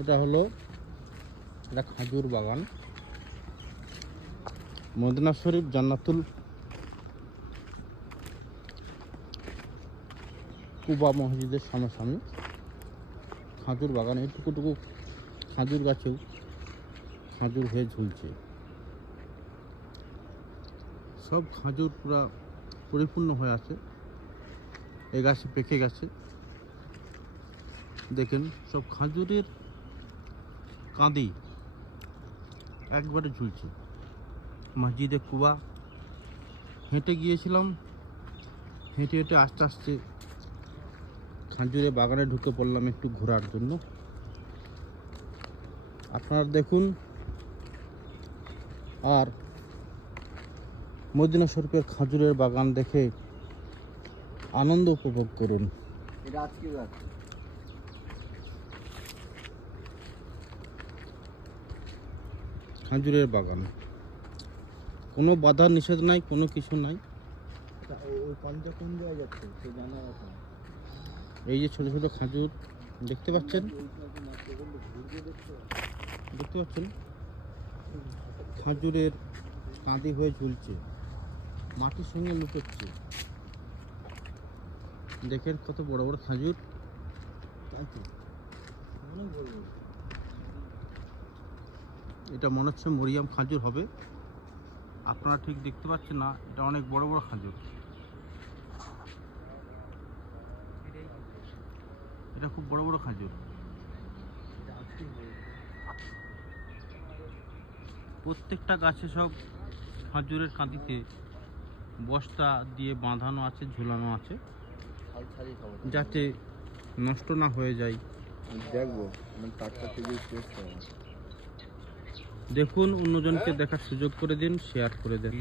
এটা হলো এটা খাজুর বাগান, মদিনা শরীফ জান্নাতুল কুবা মসজিদের সামনাসামনি খাজুর বাগান। এইটুকুটুকু খাজুর গাছেও খাজুর হয়ে ঝুলছে। সব খাজুর পুরা পরিপূর্ণ হয়ে আছে। এই গাছে পেকে গেছে, দেখেন সব খাজুরের কাঁদি একবারে ঝুলছে। মসজিদে কুবা হেঁটে গিয়েছিলাম, হেঁটে হেঁটে আস্তে আস্তে খাজুরের বাগানে ঢুকে পড়লাম একটু ঘোরার জন্য। আপনারা দেখুন আর মদিনা শরীফের খাজুরের বাগান দেখে আনন্দ উপভোগ করুন। এটা আজকে রাত খাজুরের বাগান, কোনো বাধা নিষেধ নাই, কোনো কিছু নাই। ওই পানিটা কোন জায়গায় যাচ্ছে সে জানা আছে। এই যে ছোট ছোট খাজুর দেখতে পাচ্ছেন, দেখতে পাচ্ছেন খাজুরের কাঁদি হয়ে ঝুলছে, মাটির সঙ্গে লুকোচ্ছে। দেখেন কত বড় বড় খাজুর, তাই তো অনেক বড় বড়। এটা মনে হচ্ছে মরিয়াম খাজুর হবে, আপনারা ঠিক দেখতে পাচ্ছেন না। এটা অনেক বড় বড় খাজুর, এটা খুব বড় বড় খাজুর। প্রত্যেকটা গাছে সব খাজুরের কাঁদিতে বস্তা দিয়ে বাঁধানো আছে, ঝুলানো আছে, যাতে নষ্ট না হয়ে যায়। দেখবো টাটকা খেজুর টেস্ট হবে। দেখুন, অন্যজনকে দেখার সুযোগ করে দিন, শেয়ার করে দেন।